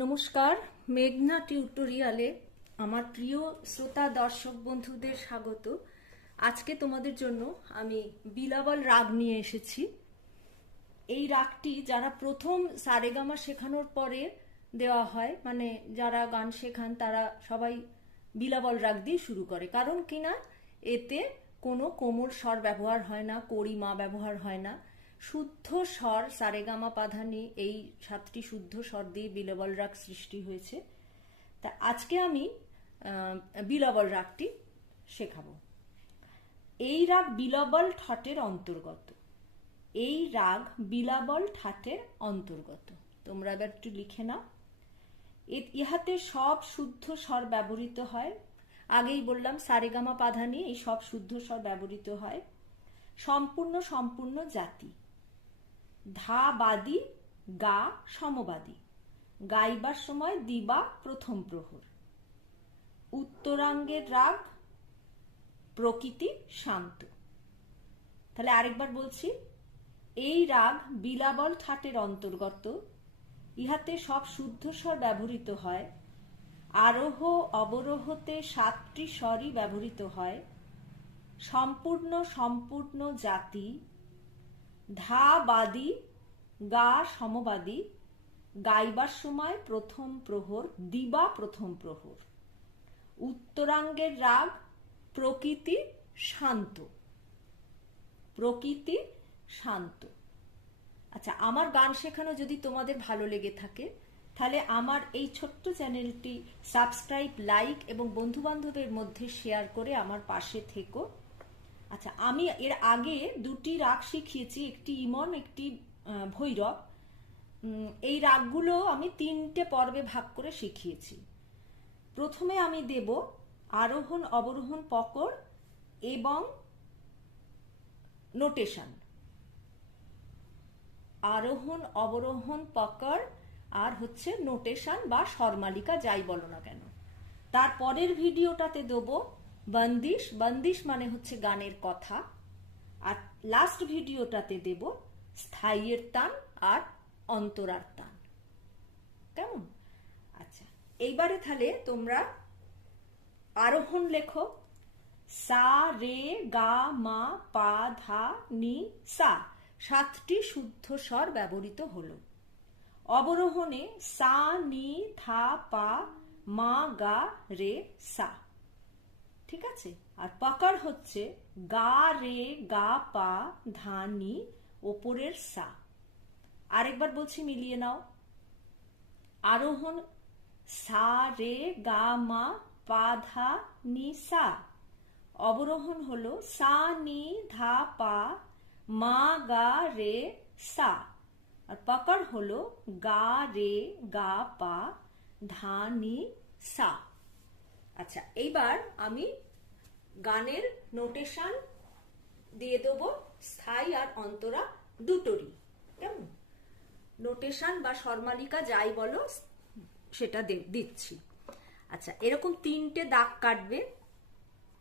নমস্কার, মেঘনা টিউটোরিয়ালে আমার প্রিয় শ্রোতা দর্শক বন্ধুদের স্বাগত। আজকে তোমাদের জন্য আমি বিলাবল রাগ নিয়ে এসেছি। এই রাগটি যারা প্রথম সারেগামা শেখানোর পরে দেওয়া হয়, মানে যারা গান শেখান তারা সবাই বিলাবল রাগ দিয়ে শুরু করে, কারণ কিনা এতে কোনো কোমল স্বর ব্যবহার হয় না, কড়িমা ব্যবহার হয় না, শুদ্ধ স্বর সারেগামা পাধানি এই 7টি শুদ্ধ স্বর দিয়ে বিলাবল রাগ সৃষ্টি হয়েছে। তা আজকে আমি বিলাবল রাগটি শেখাবো। এই রাগ বিলাবল ঠাটের অন্তর্গত। এই রাগ বিলাবল ঠাটের অন্তর্গত। তোমরা এবার একটু লিখে নাও। ইহাতে সব শুদ্ধ স্বর ব্যবহৃত হয়। আগেই বললাম সারেগামা পাধানি এই সব শুদ্ধ স্বর ব্যবহৃত হয়। সম্পূর্ণ জাতি। ধা বাদী, গা সমবাদী। গাইবার সময় দিবা প্রথম প্রহর। উত্তরাঙ্গের রাগ, প্রকৃতি শান্ত। তাহলে আরেকবার বলছি, এই রাগ বিলাবল ঠাটের অন্তর্গত। ইহাতে সব শুদ্ধ স্বর ব্যবহৃত হয়। আরোহ অবরোহতে 7টি স্বরই ব্যবহৃত হয়। সম্পূর্ণ জাতি। ধা বাদী, গা সমবাদী। গাইবার সময় প্রথম প্রহর, দিবা প্রথম প্রহর। উত্তরাঙ্গের রাগ, প্রকৃতি শান্ত। প্রকৃতি শান্ত। আচ্ছা, আমার গান শেখানো যদি তোমাদের ভালো লেগে থাকে তাহলে আমার এই ছোট্ট চ্যানেলটি সাবস্ক্রাইব, লাইক এবং বন্ধু বান্ধবের মধ্যে শেয়ার করে আমার পাশে থেকো। আচ্ছা, আমি এর আগে 2টি রাগ শিখিয়েছি, একটি ইমন, একটি ভৈরব। এই রাগগুলো আমি 3টে পর্বে ভাগ করে শিখিয়েছি। প্রথমে আমি দেব আরোহণ অবরোহণ পকড় এবং নোটেশন। আরোহণ অবরোহণ পকড় আর হচ্ছে নোটেশন বা স্বরমালিকা, যাই বলো না কেন। তারপরের ভিডিওটাতে দেব বন্দিশ। বন্দিশ মানে হচ্ছে গানের কথা। আর লাস্ট ভিডিওটাতে দেব স্থায়ীর টান আর অন্তরার টান। কেমন? আচ্ছা, এইবারে তাহলে তোমরা আরোহণ লেখো। সা রে গা মা পা ধা নি সা, 7টি শুদ্ধ স্বর ব্যবহৃত হলো। অবরোহণে সা নি ধা পা মা গা রে সা। ঠিক আছে? আর পকড় হচ্ছে গা রে গা পা ধা নি, ওপরের সা। আরেকবার বলছি, মিলিয়ে নাও। আরোহণ সা রে গা মা পা ধা নি সা। অবরোহণ হলো সা নি ধা পা মা গা রে সা। আর পকড় হলো গা রে গা পা ধা নি সা। আচ্ছা, এইবার আমি গানের নোটেশন দিয়ে দেবো, স্থায়ী আর অন্তরা দুটোরই। কেমন? নোটেশন বা স্বরমালিকা যাই বলো সেটা দিচ্ছি। আচ্ছা, এরকম 3টে দাগ কাটবে।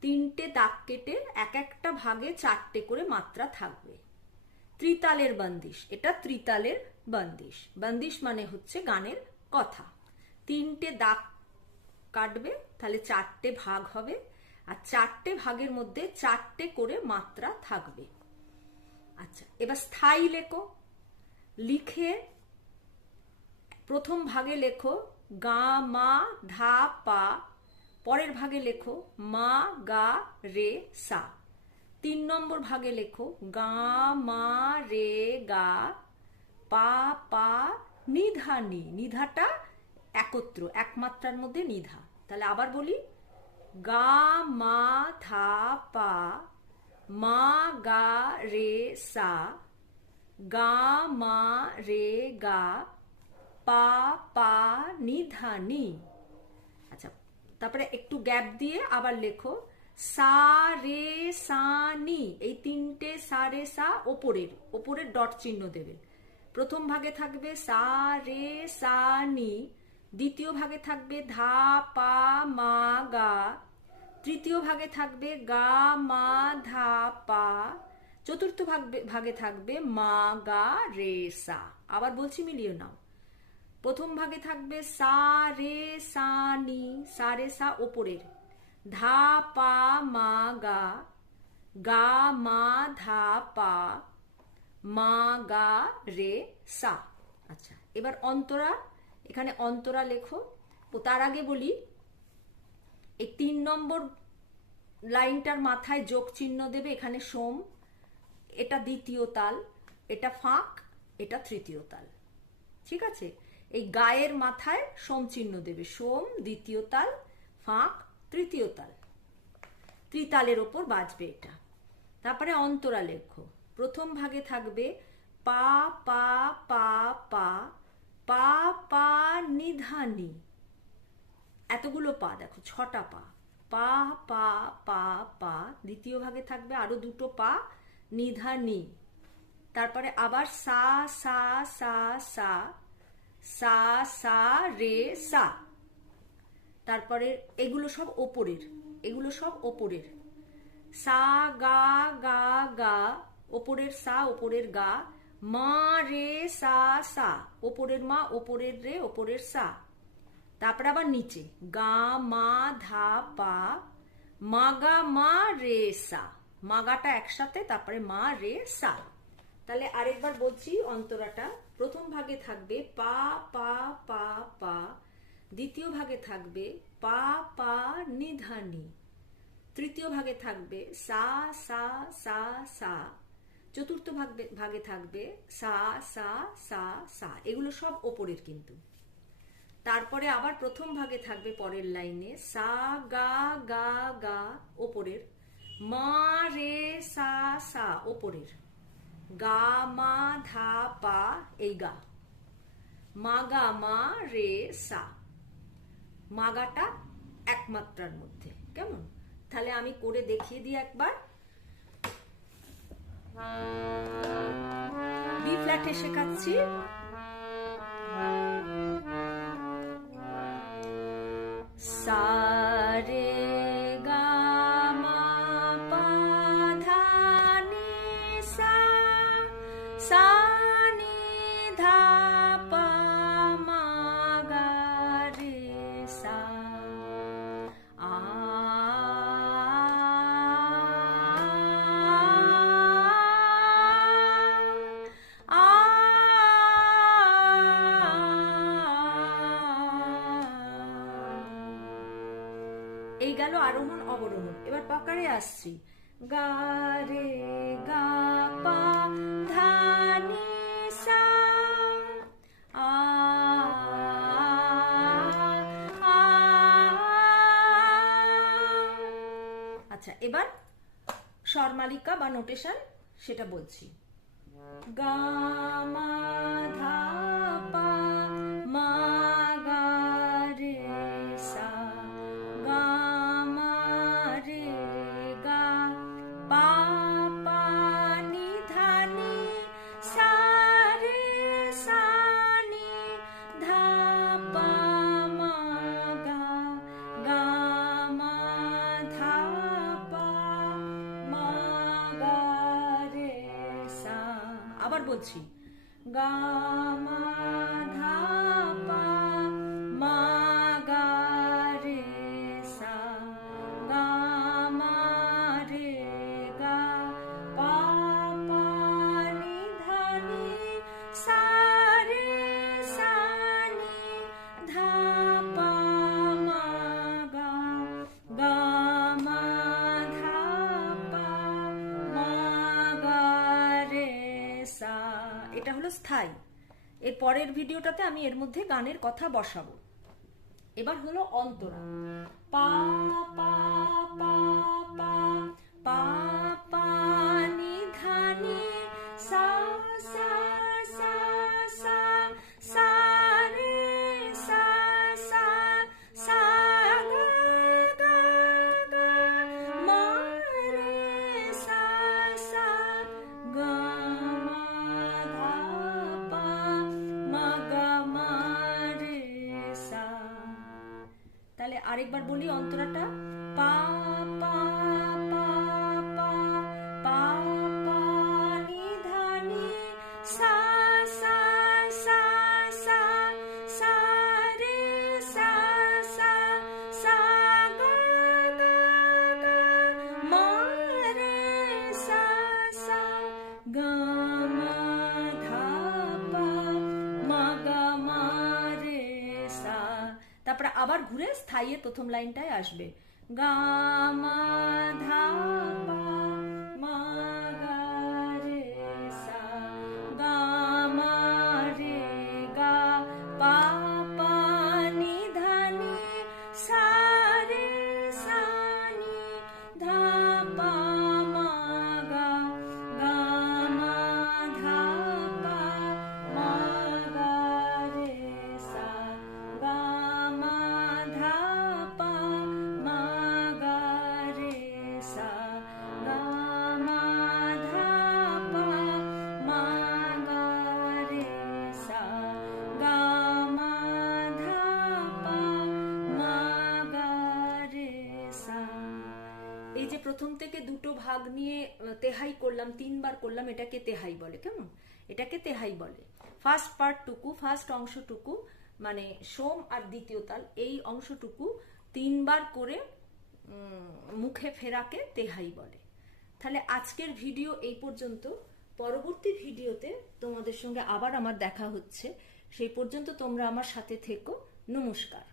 3টে দাগ কেটে এক একটা ভাগে 4টে করে মাত্রা থাকবে। ত্রিতালের বন্দিশ, এটা ত্রিতালের বন্দিশ। বন্দিশ মানে হচ্ছে গানের কথা। 3টে দাগ কাটবে, তাহলে 4টে ভাগ হবে। আর 4টে ভাগের মধ্যে 4টে করে মাত্রা থাকবে। আচ্ছা, এবার স্থায়ী লেখো। লিখে প্রথম ভাগে লেখো গা মা ধা পা, পরের ভাগে লেখো মা গা রে সা। 3 নম্বর ভাগে লেখো গা মা রে গা পা পা নিধা নি। নিধাটা একত্র, এক মাত্রার মধ্যে নিধা। তাহলে আবার বলি, গা মা ধা পা মা গা রে সা, গা মা রে গা পা পা নিধা নি। আচ্ছা, তারপরে একটু গ্যাপ দিয়ে আবার লেখো সা রে সা নি। এই 3টে সা রে সা ওপরের ডট চিহ্ন দেবে। প্রথম ভাগে থাকবে সা রে সা নি, দ্বিতীয় ভাগে থাকবে ধা পা মা গা, তৃতীয় ভাগে থাকবে গা মা ধা পা, চতুর্থ ভাগে থাকবে মা গা রে সা। আবার বলছি, মিলিয়ে নাও। প্রথম ভাগে থাকবে সা রে সা নি, সা রে সা ওপরের, ধা পা মা গা, গা মা ধা পা, মা গা রে সা। আচ্ছা, এবার অন্তরা, এখানে অন্তরা লেখো। ও তার আগে বলি, এই 3 নম্বর লাইনটার মাথায় যোগ চিহ্ন দেবে, এখানে সোম, এটা দ্বিতীয় তাল, এটা ফাঁক, এটা তৃতীয় তাল। ঠিক আছে, এই গায়ের মাথায় সোম চিহ্ন দেবে, সোম দ্বিতীয় তাল, ফাঁক তৃতীয় তাল, ত্রিতালের ওপর বাজবে এটা। তারপরে অন্তরা লেখো। প্রথম ভাগে থাকবে পা পা পা পা, পা পা নিধানি, এতগুলো পা, দেখো 6টা পা, পা পা পা পা। দ্বিতীয় ভাগে থাকবে আরো 2টো পা, নিধানি। তারপরে আবার সা সা সা সা, সা সা রে সা। তারপরে এগুলো সব ওপরের, এগুলো সব ওপরের, সা গা গা গা, ওপরের সা ওপরের গা, মা রে সা সা, ওপরের মা ওপরের রে ওপরের সা। তারপরে আবার নিচে গা মা ধা পা, মাগা মা রে সা, মাগাটা একসাথে, তারপরে মা রে সা। তাহলে আরেকবার বলছি অন্তরাটা। প্রথম ভাগে থাকবে পা পা পা পা, দ্বিতীয় ভাগে থাকবে পা পা নিধানি, তৃতীয় ভাগে থাকবে সা সা সা সা, চতুর্থ ভাগে থাকবে সা সা সা সা। এগুলো সব ওপরের কিন্তু। তারপরে আবার প্রথম ভাগে থাকবে পরের লাইনে সা গা গা গা, ওপরের, মা রে সা সা, ওপরের, গা মা ধা পা, এই গা, মাগা মা রে সা, মাগাটা একমাত্রার মধ্যে। কেমন? তাহলে আমি করে দেখিয়ে দিই একবার। বি ফ্ল্যাটে শেখাচ্ছি। সা রে গা মা পা ধা নি সা, সা নি ধা পা মা গা রে সা, আ এই গেল আরোহণ অবরোহণ। এবার পাকারে আসছি। গা রে গা পা ধা নি সা, আ আ। আচ্ছা, এবার স্বরমালিকা বা নোটেশন সেটা বলছি। গা মা ধা পা, মা গা রে সা, গা মা রে গা, পা পা নি ধা নি, সা রে সা নি, ধা পা মা গা, গা মা ধা পা, মা গা রে সা। আবার বলছি, গা মা ধা পা, মা গা রে সা, গা মা রে গা, পা পা নি ধা নি, সা রে সা নি, ধা পা মা গা, গা মা ধা পা, মা গা রে সা। এটা হলো স্থায়ী। এর পরের ভিডিওটাতে আমি এর মধ্যে গানের কথা বসাবো। এবার হলো অন্তরা। পা পা পা পা, পা পা নি ধা নি, সা সা সা সা, সা রে সা সা, সা গা গা গা, মা রে সা সা, গা মা ধা পা, মা গা মা রে সা। তাহলে আরেকবার বলি অন্তরাটা। পা পা পা পা, পা পা নি ধা নি, সা সা সা সা, সা তারপরে আবার ঘুরে স্থায়ীর প্রথম লাইনটায় আসবে গা মা ধা পা মা গা রে সা গা মা রে গা পা পা নি ধা নি সা রে সা নি ধা পা মা গা গা মা ধা পা মা গা রে সা গা মা ধা পা মা গা রে সা গা মা ধা পা মা গা রে সা গা মা ধা পা মা গা রে সা। এই যে প্রথম থেকে দুটো ভাগ নিয়ে তেহাই করলাম, 3 বার করলাম, এটাকে তেহাই বলে। কেমন? এটাকে তেহাই বলে। ফার্স্ট পার্টটুকু, ফার্স্ট অংশটুকু মানে সোম আর দ্বিতীয় তাল, এই অংশটুকু 3 বার করে মুখে ফেরাকে তেহাই বলে। তাহলে আজকের ভিডিও এই পর্যন্ত। পরবর্তী ভিডিওতে তোমাদের সঙ্গে আবার আমার দেখা হচ্ছে। সেই পর্যন্ত তোমরা আমার সাথে থেকো। নমস্কার।